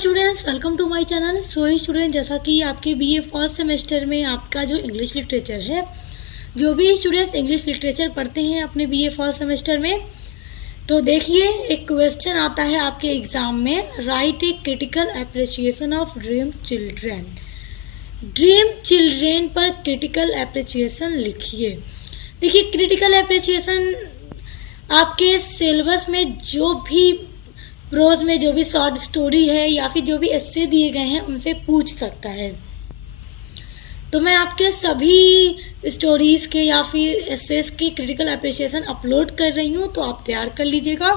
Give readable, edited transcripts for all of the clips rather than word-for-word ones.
Students, welcome to my channel. Student, जैसा कि आपके बीए फर्स्ट सेमेस्टर में आपका जो इंग्लिश लिटरेचर है, जो भी स्टूडेंट्स इंग्लिश लिटरेचर पढ़ते हैं अपने बीए फर्स्ट सेमेस्टर में, तो देखिए एक क्वेश्चन आता है आपके एग्जाम में, right a critical appreciation of dream children. Dream children पर क्रिटिकल अप्रिसिएशन लिखिए। देखिए, क्रिटिकल अप्रिसिएशन आपके सिलेबस में जो भी प्रोज में जो भी शॉर्ट स्टोरी है या फिर जो भी एस्से दिए गए हैं उनसे पूछ सकता है। तो मैं आपके सभी स्टोरीज के या फिर एस्सेस के क्रिटिकल अप्रिसिएशन अपलोड कर रही हूँ, तो आप तैयार कर लीजिएगा।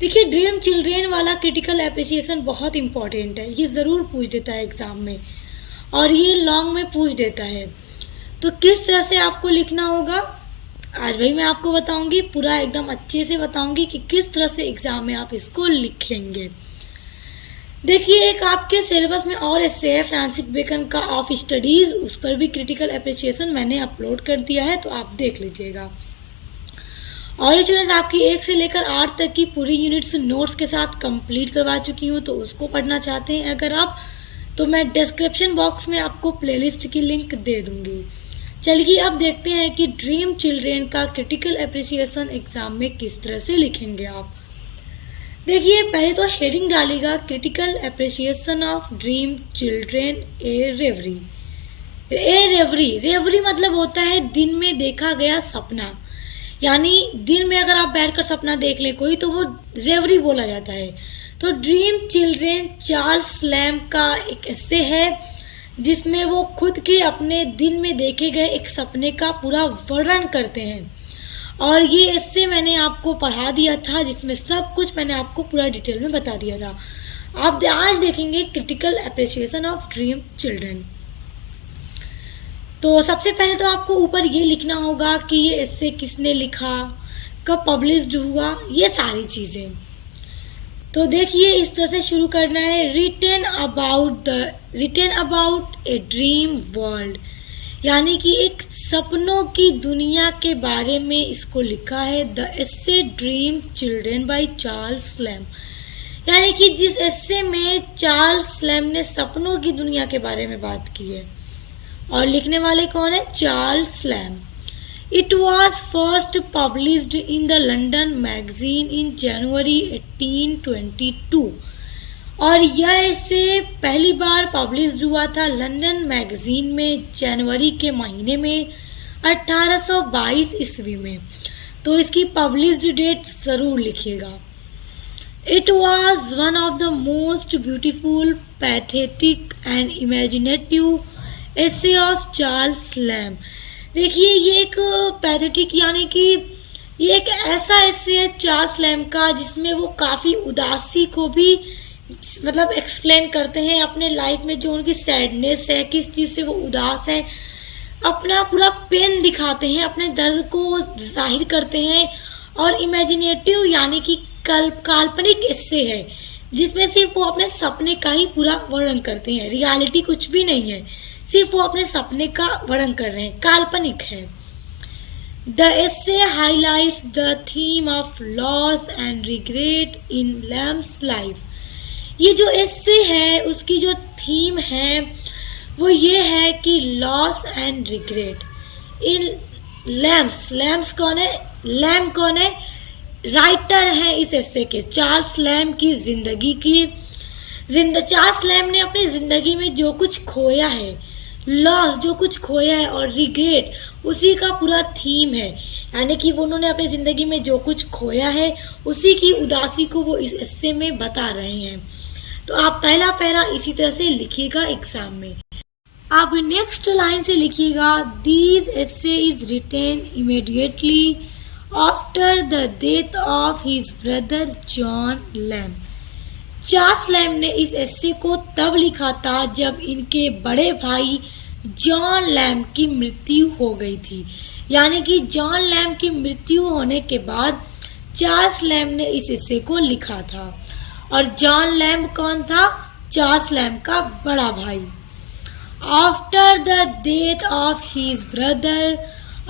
देखिए, ड्रीम चिल्ड्रेन वाला क्रिटिकल अप्रिसिएशन बहुत इंपॉर्टेंट है, ये ज़रूर पूछ देता है एग्जाम में और ये लॉन्ग में पूछ देता है। तो किस तरह से आपको लिखना होगा आज भाई मैं आपको बताऊंगी, पूरा एकदम अच्छे से बताऊंगी कि किस तरह से एग्जाम में आप इसको लिखेंगे। देखिए, एक आपके सिलेबस में और एस्से है फ्रांसिस बेकन का ऑफ स्टडीज, उस पर भी क्रिटिकल अप्रिसिएशन मैंने अपलोड कर दिया है, तो आप देख लीजिएगा। और स्टूडेंट्स, आपकी 1 से लेकर 8 तक की पूरी यूनिट्स नोट्स के साथ कंप्लीट करवा चुकी हूँ, तो उसको पढ़ना चाहते हैं अगर आप, तो मैं डिस्क्रिप्शन बॉक्स में आपको प्लेलिस्ट की लिंक दे दूंगी। चलिए अब देखते हैं कि ड्रीम चिल्ड्रेन का क्रिटिकल अप्रिसिएशन एग्जाम में किस तरह से लिखेंगे आप। देखिए, पहले तो हेडिंग डालिएगा, critical appreciation of dream children a reverie. Reverie मतलब होता है दिन में देखा गया सपना, यानी दिन में अगर आप बैठकर सपना देख लें कोई, तो वो रेवरी बोला जाता है। तो ड्रीम चिल्ड्रेन चार्ल्स लैम्ब का एक एस्से है जिसमें वो खुद के अपने दिन में देखे गए एक सपने का पूरा वर्णन करते हैं, और ये एस्से मैंने आपको पढ़ा दिया था, जिसमें सब कुछ मैंने आपको पूरा डिटेल में बता दिया था। आप आज देखेंगे critical appreciation of dream children. तो सबसे पहले तो आपको ऊपर ये लिखना होगा कि ये एस्से किसने लिखा, कब पब्लिश्ड हुआ, ये सारी चीज़ें। तो देखिए, इस तरह से शुरू करना है, written about a dream world, यानी कि एक सपनों की दुनिया के बारे में इसको लिखा है। The essay dream children by Charles lamb, यानी कि जिस एस्से में चार्ल्स लैम्ब ने सपनों की दुनिया के बारे में बात की है, और लिखने वाले कौन है? Charles lamb. It was first published in the London Magazine in January 1822, और यह इसे पहली बार पब्लिश हुआ था लंदन मैगजीन में जनवरी के महीने में 1822 ईस्वी में। तो इसकी पब्लिश्ड डेट ज़रूर लिखिएगा। It was one of the most beautiful, pathetic and imaginative essay of Charles Lamb। देखिए, ये एक पैथेटिक यानी कि ये एक ऐसा एस्से है चार्ल्स लैम्ब का जिसमें वो काफ़ी उदासी को भी मतलब एक्सप्लेन करते हैं, अपने लाइफ में जो उनकी सैडनेस है, किस चीज़ से वो उदास है, अपना पूरा पेन दिखाते हैं, अपने दर्द को जाहिर करते हैं। और इमेजिनेटिव यानी कि काल्पनिक एस्से है जिसमें सिर्फ वो अपने सपने का ही पूरा वर्णन करते हैं, रियलिटी कुछ भी नहीं है, सिर्फ वो अपने सपने का वर्णन कर रहे हैं, काल्पनिक है। The essay highlights the theme of loss and regret in Lamb's life. ये जो एस्से है उसकी जो थीम है वो ये है कि loss and regret in Lamb's. Lamb's कौन है? लैम्ब कौन है? राइटर है इस एस्से के, चार्ल्स लैम्ब की जिंदगी की। चार्ल्स लैम्ब ने अपनी जिंदगी में जो कुछ खोया है, लॉस जो कुछ खोया है, और रिग्रेट उसी का पूरा थीम है, यानी कि वो उन्होंने अपनी ज़िंदगी में जो कुछ खोया है उसी की उदासी को वो इस एस्से में बता रहे हैं। तो आप पहला पैरा इसी तरह से लिखिएगा एग्जाम में। आप नेक्स्ट लाइन से लिखिएगा, this essay is written immediately after the death of his brother John Lamb. Charles Lamb ने इस एस्से को तब लिखा था जब इनके बड़े भाई जॉन लैम्ब की मृत्यु हो गई थी, यानी कि जॉन लैम्ब की मृत्यु होने के बाद चार्ल्स लैम्ब ने इस एस्से को लिखा था। और जॉन लैम्ब कौन था? चार्ल्स लैम्ब का बड़ा भाई। After the death of his brother,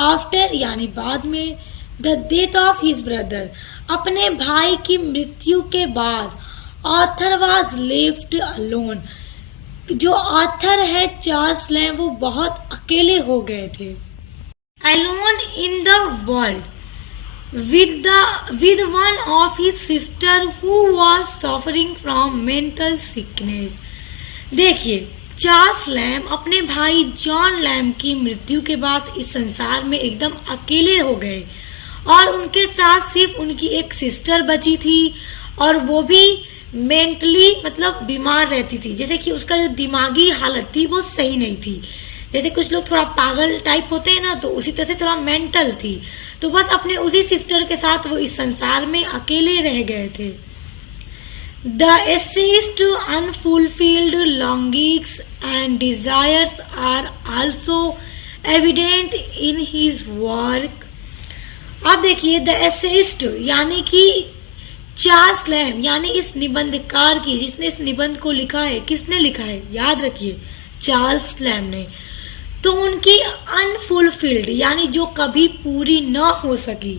after यानी बाद में, the death of his brother अपने भाई की मृत्यु के बाद, ऑथर वॉज लेफ्ट अलोन। जो ऑथर है चार्ल्स लैम्ब, वो बहुत अकेले हो गए थे। Alone in the world with one of his sister who was suffering from mental sickness। देखिए, चार्ल्स लैम्ब अपने भाई जॉन लैम्ब की मृत्यु के बाद इस संसार में एकदम अकेले हो गए और उनके साथ सिर्फ उनकी एक सिस्टर बची थी और वो भी मेंटली मतलब बीमार रहती थी। जैसे कि उसका जो दिमागी हालत थी वो सही नहीं थी। जैसे कुछ लोग थोड़ा पागल टाइप होते हैं ना, तो उसी तरह से थोड़ा मेंटल थी। तो बस अपने उसी सिस्टर के साथ वो इस संसार में अकेले रह गए थे। The essayist unfulfilled longings and desires are also evident in his work। अब देखिए, द essayist यानी कि चार्ल्स लैम्ब, यानी इस निबंधकार की, जिसने इस निबंध को लिखा है, किसने लिखा है? याद रखिए, चार्ल्स लैम्ब ने। तो उनकी अनफुलफिल्ड यानी जो कभी पूरी न हो सकी,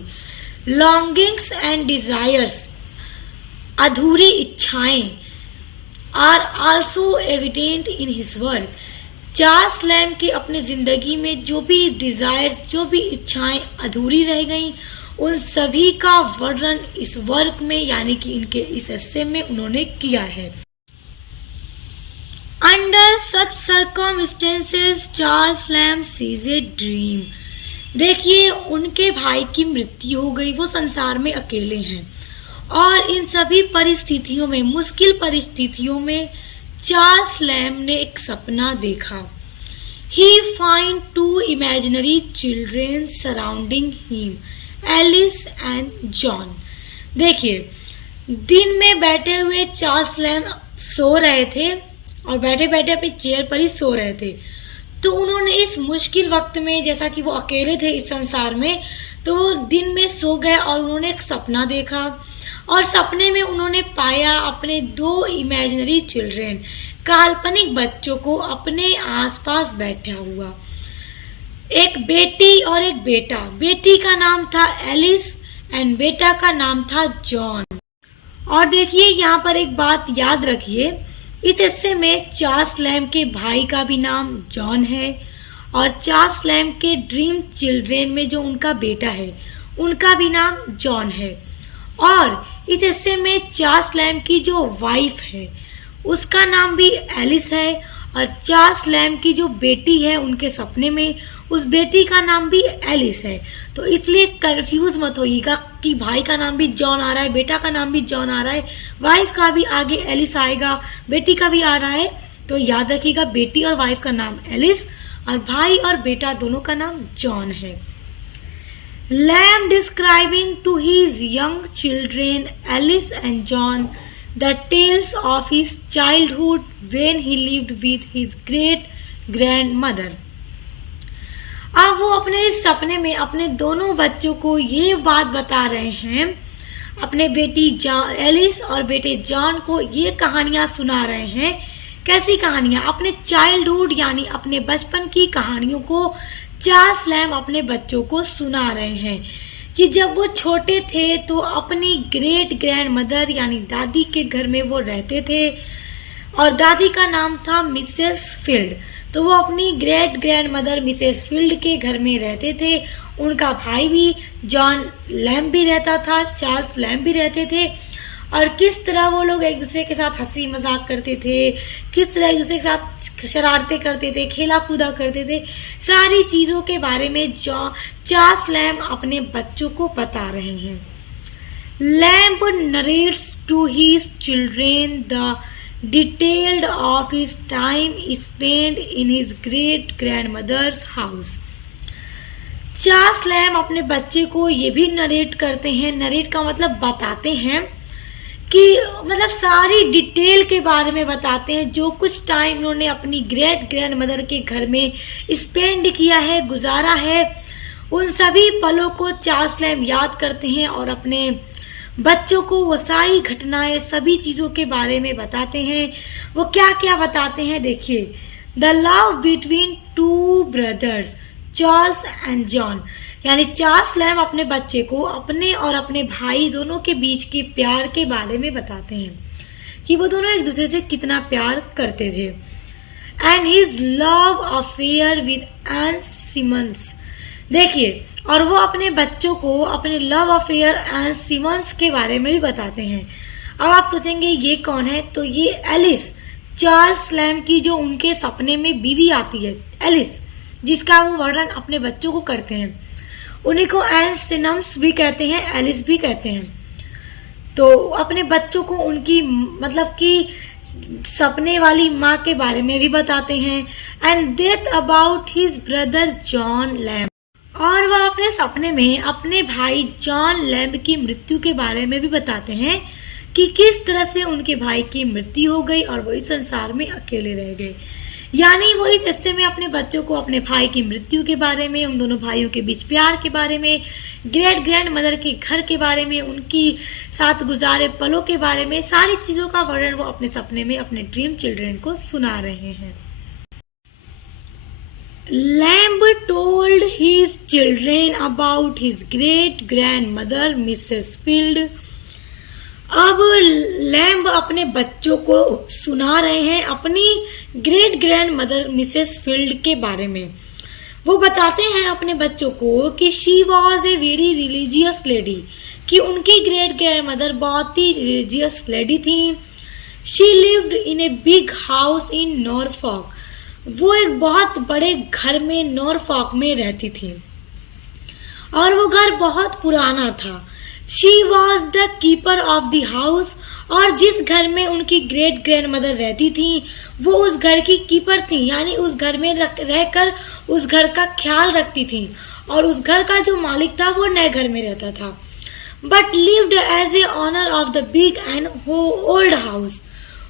लॉन्गिंग्स एंड डिजायर्स अधूरी इच्छाएं, are also evident in his work. Charles Lamb के अपने जिंदगी में जो भी डिजायर्स, जो भी इच्छाएं अधूरी रह गईं, उन सभी का वर्णन इस वर्क में यानी कि इनके इस एस्से में उन्होंने किया है। Under such circumstances Charles Lamb sees a dream. देखिए, उनके भाई की मृत्यु हो गई, वो संसार में अकेले हैं और इन सभी परिस्थितियों में, मुश्किल परिस्थितियों में चार्ल्स लैम्ब ने एक सपना देखा। He find two imaginary children surrounding him, Alice and John. देखिए, दिन में बैठे हुए चार्ल्स लैम्ब सो रहे थे और बैठे बैठे अपनी चेयर पर ही सो रहे थे। तो उन्होंने इस मुश्किल वक्त में, जैसा कि वो अकेले थे इस संसार में, तो दिन में सो गए और उन्होंने एक सपना देखा और सपने में उन्होंने पाया अपने दो इमेजिनरी चिल्ड्रेन, काल्पनिक बच्चों को अपने आसपास बैठा हुआ, एक बेटी और एक बेटा। बेटी का नाम था एलिस एंड बेटा का नाम था जॉन। और देखिए, यहाँ पर एक बात याद रखिए, इस हिस्से में चार्ल्स लैम्ब के भाई का भी नाम जॉन है और चार्ल्स लैम्ब के ड्रीम चिल्ड्रेन में जो उनका बेटा है उनका भी नाम जॉन है। और इस हिस्से में चार्ल्स लैम्ब की जो वाइफ है उसका नाम भी एलिस है और चार्ल्स लैम्ब की जो बेटी है उनके सपने में, उस बेटी का नाम भी एलिस है। तो इसलिए कंफ्यूज मत होइएगा कि भाई का नाम भी जॉन आ रहा है, बेटा का नाम भी जॉन आ रहा है, वाइफ का भी आगे एलिस आएगा, बेटी का भी आ रहा है। तो याद रखिएगा, बेटी और वाइफ का नाम एलिस और भाई और बेटा दोनों का नाम जॉन है। Lamb describing to his young children Alice and John the tales of his childhood when he lived with his great grandmother। अब वो अपने इस सपने में अपने दोनों बच्चों को ये बात बता रहे हैं, अपने बेटी एलिस और बेटे जॉन को ये कहानियां सुना रहे हैं। कैसी कहानियां? अपने चाइल्डहुड यानी अपने बचपन की कहानियों को चार्ल्स लैम्ब अपने बच्चों को सुना रहे हैं कि जब वो छोटे थे तो अपनी ग्रेट ग्रैंड मदर यानी दादी के घर में वो रहते थे और दादी का नाम था मिसेस फील्ड। तो वो अपनी great grand mother Mrs field के घर में रहते थे। उनका भाई भी जॉन लैम्ब भी रहता था, चार्ल्स लैम्ब भी रहते थे और किस तरह वो लोग एक दूसरे के साथ हंसी मजाक करते थे, किस तरह एक दूसरे के साथ शरारतें करते थे, खेला कूदा करते थे, सारी चीज़ों के बारे में चार्ल्स लैम्ब अपने बच्चों को बता रहे हैं। Lamb narrates to his children the detailed of his time spend in his great grand mother's house. Charles Lamb अपने बच्चे को ये भी नरेट करते हैं, नरेट का मतलब बताते हैं कि मतलब सारी डिटेल के बारे में बताते हैं, जो कुछ टाइम उन्होंने अपनी ग्रेट ग्रैंड मदर के घर में स्पेंड किया है, गुजारा है, उन सभी पलों को चार्ल्स लैम्ब याद करते हैं और अपने बच्चों को वो सारी घटनाएं, सभी चीज़ों के बारे में बताते हैं। वो क्या क्या बताते हैं देखिए। The love between two brothers Charles and John, यानी चार्ल्स लैम्ब अपने बच्चे को अपने और अपने भाई दोनों के बीच के प्यार के बारे में बताते हैं कि वो दोनों एक दूसरे से कितना प्यार करते थे। And his love affair with Ann Simmons. देखिए, और वो अपने बच्चों को अपने लव अफेयर एन सिमंस के बारे में भी बताते हैं। अब आप सोचेंगे ये कौन है, तो ये एलिस, चार्ल्स लैम्ब की जो उनके सपने में बीवी आती है, एलिस, जिसका वो वर्णन अपने बच्चों को करते हैं। उन्हीं को एन सिमंस भी कहते हैं, एलिस भी कहते हैं। तो अपने बच्चों को उनकी मतलब कि सपने वाली माँ के बारे में भी बताते हैं। And death about his brother John lamb, और वह अपने सपने में अपने भाई जॉन लैम्ब की मृत्यु के बारे में भी बताते हैं कि किस तरह से उनके भाई की मृत्यु हो गई और वो इस संसार में अकेले रह गए। यानी वो इस हिस्से में अपने बच्चों को अपने भाई की मृत्यु के बारे में, उन दोनों भाइयों के बीच प्यार के बारे में, ग्रेट ग्रैंड मदर के घर के बारे में, उनकी साथ गुजारे पलों के बारे में, सारी चीज़ों का वर्णन वो अपने सपने में अपने ड्रीम चिल्ड्रन को सुना रहे हैं। Lamb told his children about his great grand mother Mrs field. अब लैम्ब अपने बच्चों को सुना रहे हैं अपनी great grand mother Mrs field के बारे में। वो बताते हैं अपने बच्चों को कि she was a very religious lady, कि उनकी ग्रेट ग्रैंड मदर बहुत ही रिलीजियस लेडी थी। She lived in a big house in Norfolk. वो एक बहुत बड़े घर में नॉरफॉक में रहती थी और वो घर बहुत पुराना था। She was the keeper of the house, और जिस घर में उनकी ग्रेट ग्रैंड मदर रहती थी वो उस घर की कीपर थी, यानी उस घर में रहकर उस घर का ख्याल रखती थी, और उस घर का जो मालिक था वो नए घर में रहता था। But lived as a owner of the big and old house.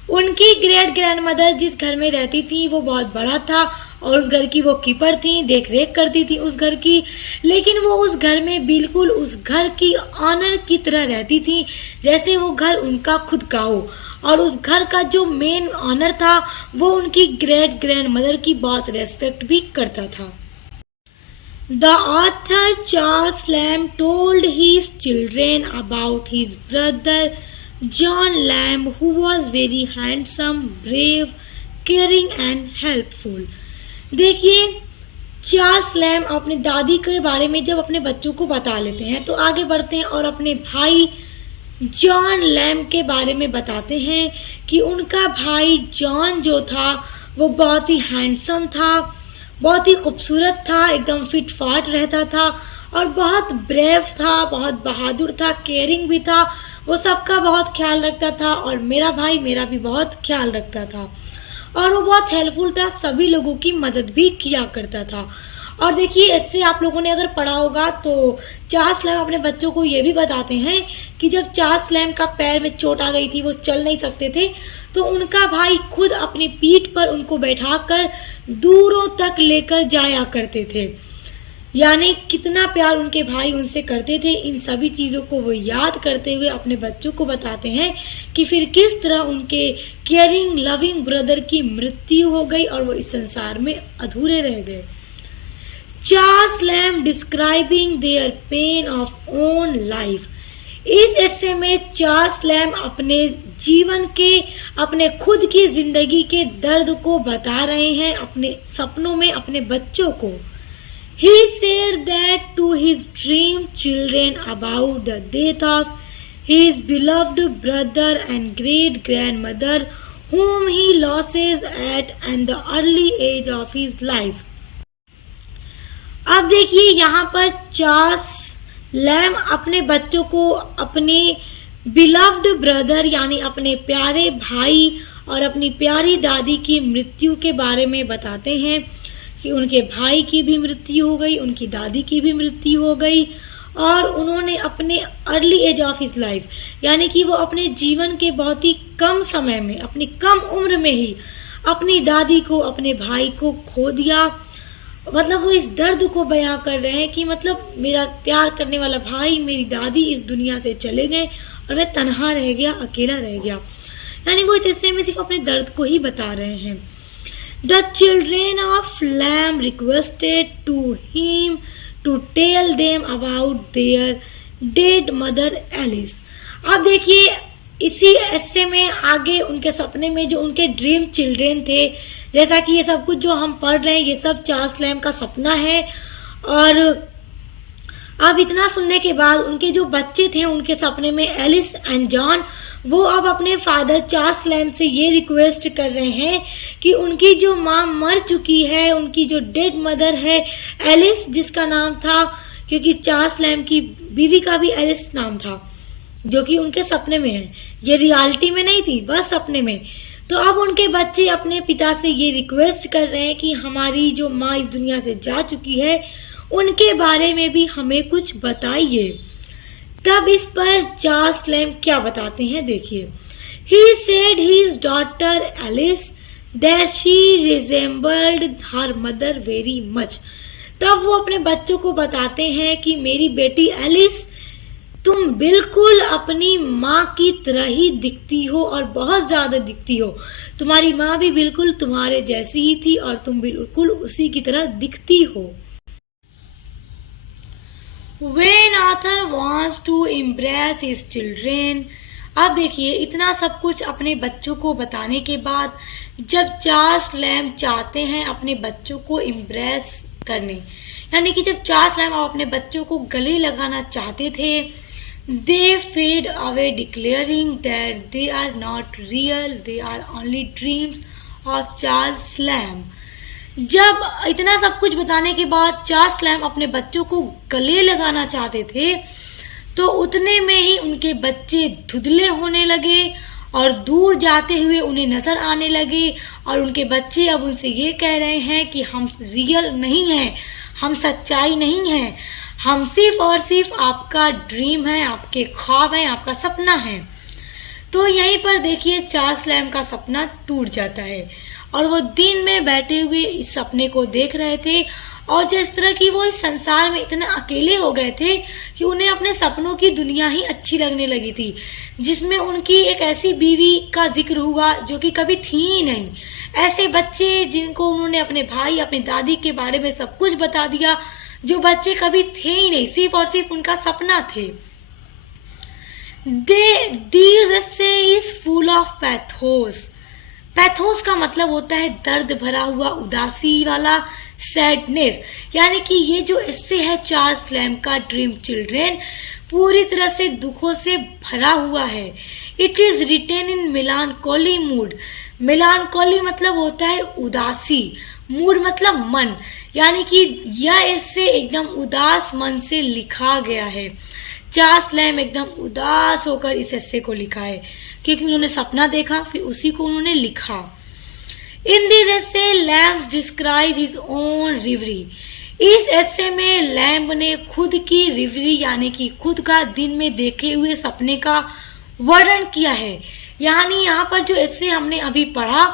उनकी ग्रेट ग्रैंड मदर जिस घर में रहती थी वो बहुत बड़ा था और उस घर की वो कीपर थी, देख रेख करती थी उस घर की, लेकिन वो उस घर में बिल्कुल उस घर की ऑनर की तरह रहती थी जैसे वो घर उनका खुद का हो, और उस घर का जो मेन ऑनर था वो उनकी ग्रेट ग्रैंड मदर की बहुत रेस्पेक्ट भी करता था। The author Charles Lamb told his children about his brother John Lamb, who was very handsome, brave, caring and helpful. देखिए, चार्ल्स लैम्ब अपने दादी के बारे में जब अपने बच्चों को बता लेते हैं तो आगे बढ़ते हैं और अपने भाई जॉन लैम्ब के बारे में बताते हैं कि उनका भाई जॉन जो था वो बहुत ही हैंडसम था, बहुत ही खूबसूरत था, एकदम फिट फाट रहता था और बहुत ब्रेव था, बहुत बहादुर था, केयरिंग भी था, वो सबका बहुत ख्याल रखता था और मेरा भाई मेरा भी बहुत ख्याल रखता था और वो बहुत हेल्पफुल था, सभी लोगों की मदद भी किया करता था। और देखिए, इससे आप लोगों ने अगर पढ़ा होगा तो चार्ल्स लैम्ब अपने बच्चों को ये भी बताते हैं कि जब चार्ल्स लैम्ब का पैर में चोट आ गई थी, वो चल नहीं सकते थे, तो उनका भाई खुद अपनी पीठ पर उनको बैठाकर दूरों तक लेकर जाया करते थे। यानी कितना प्यार उनके भाई उनसे करते थे। इन सभी चीज़ों को वो याद करते हुए अपने बच्चों को बताते हैं कि फिर किस तरह उनके केयरिंग लविंग ब्रदर की मृत्यु हो गई और वो इस संसार में अधूरे रह गए। Charles Lamb describing their pain of own life. इस ऐसे में चार्ल्स लैम्ब अपने जीवन के, अपने खुद की जिंदगी के दर्द को बता रहे हैं अपने सपनों में अपने बच्चों को। He said that to his dream children about the death of his beloved brother and great grandmother whom he loses at the early age of his life. अब देखिए, यहाँ पर चार्ल्स लैम्ब अपने बच्चों को अपने बिलव्ड ब्रदर यानी अपने प्यारे भाई और अपनी प्यारी दादी की मृत्यु के बारे में बताते हैं कि उनके भाई की भी मृत्यु हो गई, उनकी दादी की भी मृत्यु हो गई और उन्होंने अपने early age of his life यानी कि वो अपने जीवन के बहुत ही कम समय में, अपनी कम उम्र में ही अपनी दादी को, अपने भाई को खो दिया। मतलब वो इस दर्द को बयां कर रहे हैं कि मतलब मेरा प्यार करने वाला भाई, मेरी दादी इस दुनिया से चले गए और मैं तन्हा रह गया, अकेला रह गया। यानी वो इस हिस्से में सिर्फ अपने दर्द को ही बता रहे हैं। The children of Lamb requested to him to tell them about their dead mother Alice. अब देखिए, इसी ऐसे में आगे उनके सपने में जो उनके ड्रीम चिल्ड्रेन थे, जैसा कि ये सब कुछ जो हम पढ़ रहे हैं ये सब चार्ल्स लैम्ब का सपना है। और अब इतना सुनने के बाद उनके जो बच्चे थे उनके सपने में एलिस एंड जॉन, वो अब अपने फादर चार्ल्स लैम्ब से ये रिक्वेस्ट कर रहे हैं कि उनकी जो माँ मर चुकी है, उनकी जो डेड मदर है एलिस, जिसका नाम था, क्योंकि चार्ल्स लैम्ब की बीवी का भी एलिस नाम था, जो कि उनके सपने में है, ये रियलिटी में नहीं थी, बस सपने में। तो अब उनके बच्चे अपने पिता से ये रिक्वेस्ट कर रहे हैं कि हमारी जो माँ इस दुनिया से जा चुकी है उनके बारे में भी हमें कुछ बताइए। तब इस पर चार्ल्स लैम्ब क्या बताते हैं, देखिए। He said his daughter Alice that she resembled her mother very much। तब वो अपने बच्चों को बताते हैं कि मेरी बेटी एलिस, तुम बिल्कुल अपनी माँ की तरह ही दिखती हो और बहुत ज्यादा दिखती हो। तुम्हारी माँ भी बिल्कुल तुम्हारे जैसी ही थी और तुम बिल्कुल उसी की तरह दिखती हो। When author wants to impress his children, अब देखिए इतना सब कुछ अपने बच्चों को बताने के बाद जब चार्ल्स लैम्ब चाहते हैं अपने बच्चों को इम्प्रेस करने, यानी कि जब चार्ल्स लैम्ब अपने बच्चों को गले लगाना चाहते थे, they fade away declaring that they are not real, they are only dreams of Charles Lamb। जब इतना सब कुछ बताने के बाद चार्ल्स लैम्ब अपने बच्चों को गले लगाना चाहते थे तो उतने में ही उनके बच्चे धुंधले होने लगे और दूर जाते हुए उन्हें नजर आने लगे और उनके बच्चे अब उनसे ये कह रहे हैं कि हम रियल नहीं हैं, हम सच्चाई नहीं हैं, हम सिर्फ और सिर्फ आपका ड्रीम है, आपके ख्वाब हैं, आपका सपना है। तो यहीं पर देखिए चार्ल्स लैम्ब का सपना टूट जाता है और वो दिन में बैठे हुए इस सपने को देख रहे थे और जिस तरह की वो इस संसार में इतने अकेले हो गए थे कि उन्हें अपने सपनों की दुनिया ही अच्छी लगने लगी थी, जिसमें उनकी एक ऐसी बीवी का जिक्र हुआ जो कि कभी थी ही नहीं, ऐसे बच्चे जिनको उन्होंने अपने भाई अपनी दादी के बारे में सब कुछ बता दिया, जो बच्चे कभी थे ही नहीं, सिर्फ और सिर्फ उनका सपना थे। These essay is full of pathos। Pathos का मतलब होता है दर्द भरा हुआ, उदासी वाला, सैडनेस, यानी कि ये जो इससे है चार्ल्स लैम्ब का ड्रीम चिल्ड्रेन पूरी तरह से दुखों से भरा हुआ है। It is written in melancholy mood. Melancholy मतलब होता है उदासी, मूड मतलब मन, यानी कि यह इससे एकदम उदास मन से लिखा गया है। चार्ल्स लैम्ब एकदम उदास होकर इस एस्से को लिखा है क्योंकि उन्होंने सपना देखा, फिर उसी को उन्होंने लिखा। In this essay Lamb describe his own reverie. इस एस्से में लैम्ब ने खुद की रिवरी यानी कि खुद का दिन में देखे हुए सपने का वर्णन किया है। यानी यहाँ पर जो एस्से हमने अभी पढ़ा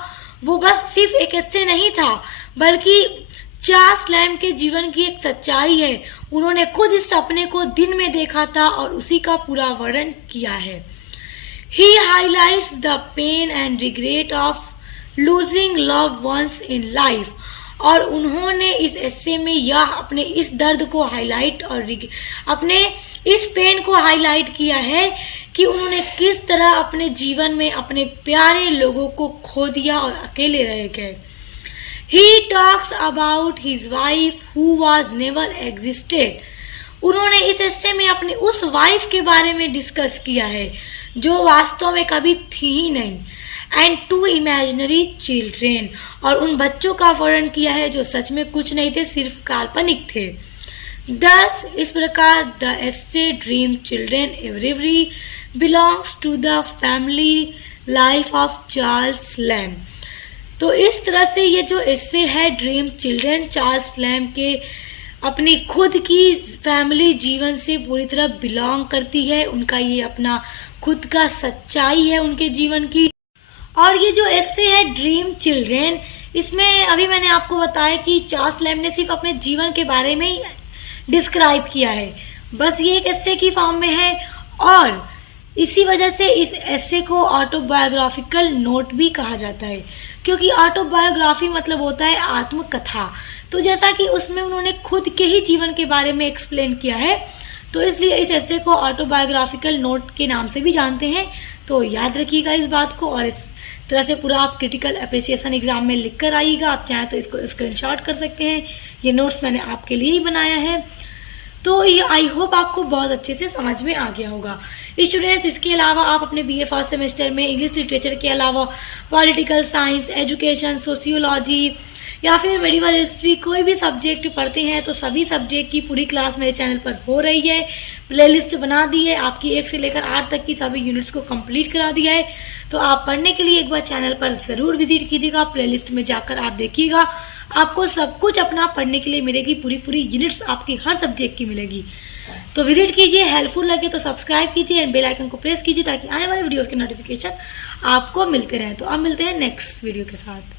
वो बस सिर्फ एक एस्से नहीं था, बल्कि चार्ल्स लैम्ब के जीवन की एक सच्चाई है। उन्होंने खुद इस सपने को दिन में देखा था और उसी का पूरा वर्णन किया है। He highlights the pain and regret of losing loved ones in life। और उन्होंने इस एस्से में यह अपने इस दर्द को हाईलाइट और अपने इस पेन को हाईलाइट किया है कि उन्होंने किस तरह अपने जीवन में अपने प्यारे लोगों को खो दिया और अकेले रह गए। He talks about his wife who was never existed। उन्होंने इस एस्से में अपनी उस वाइफ के बारे में डिस्कस किया है जो वास्तव में कभी थी ही नहीं, एंड टू इमेजिनरी चिल्ड्रेन, और उन बच्चों का वर्णन किया है जो सच में कुछ नहीं थे, सिर्फ काल्पनिक थे। दस इस प्रकार the essay dream children everybody belongs to the family life of Charles Lamb. तो इस तरह से ये जो एस्से है ड्रीम चिल्ड्रेन चार्ल्स लैम्ब के अपनी खुद की फैमिली जीवन से पूरी तरह बिलोंग करती है, उनका ये अपना खुद का सच्चाई है उनके जीवन की। और ये जो एस्से है ड्रीम चिल्ड्रेन, इसमें अभी मैंने आपको बताया कि चार्ल्स लैम्ब ने सिर्फ अपने जीवन के बारे में ही डिस्क्राइब किया है, बस ये एक एस्से की फॉर्म में है और इसी वजह से इस एस्से को ऑटोबायोग्राफिकल नोट भी कहा जाता है, क्योंकि ऑटोबायोग्राफी मतलब होता है आत्मकथा। तो जैसा कि उसमें उन्होंने खुद के ही जीवन के बारे में एक्सप्लेन किया है, तो तो इसलिए इस ऐसे को ऑटोबायोग्राफिकल नोट के नाम से भी जानते हैं। तो याद रखिएगा इस बात को, और इस तरह से पूरा आप क्रिटिकल अप्रिसिएशन एग्जाम में लिख कर आइएगा। आप चाहें तो इसको स्क्रीनशॉट कर सकते हैं, ये नोट्स मैंने आपके लिए ही बनाया है। तो ये आई होप आपको बहुत अच्छे से समझ में आ गया होगा। स्टूडेंट्स, इसके अलावा आप अपने बीए फर्स्ट सेमेस्टर में इंग्लिश लिटरेचर के अलावा पॉलिटिकल साइंस, एजुकेशन, सोशियोलॉजी या फिर मेडिवल हिस्ट्री कोई भी सब्जेक्ट पढ़ते हैं तो सभी सब्जेक्ट की पूरी क्लास मेरे चैनल पर हो रही है। प्लेलिस्ट बना दी है, आपकी 1 से लेकर 8 तक की सभी यूनिट्स को कंप्लीट करा दिया है। तो आप पढ़ने के लिए एक बार चैनल पर ज़रूर विजिट कीजिएगा, प्लेलिस्ट में जाकर आप देखिएगा, आपको सब कुछ अपना पढ़ने के लिए मिलेगी, पूरी यूनिट्स आपकी हर सब्जेक्ट की मिलेगी। तो विजिट कीजिए, हेल्पफुल लगे तो सब्सक्राइब कीजिए एंड बेल आइकन को प्रेस कीजिए ताकि आने वाले वीडियोस के नोटिफिकेशन आपको मिलते रहें। तो अब मिलते हैं नेक्स्ट वीडियो के साथ।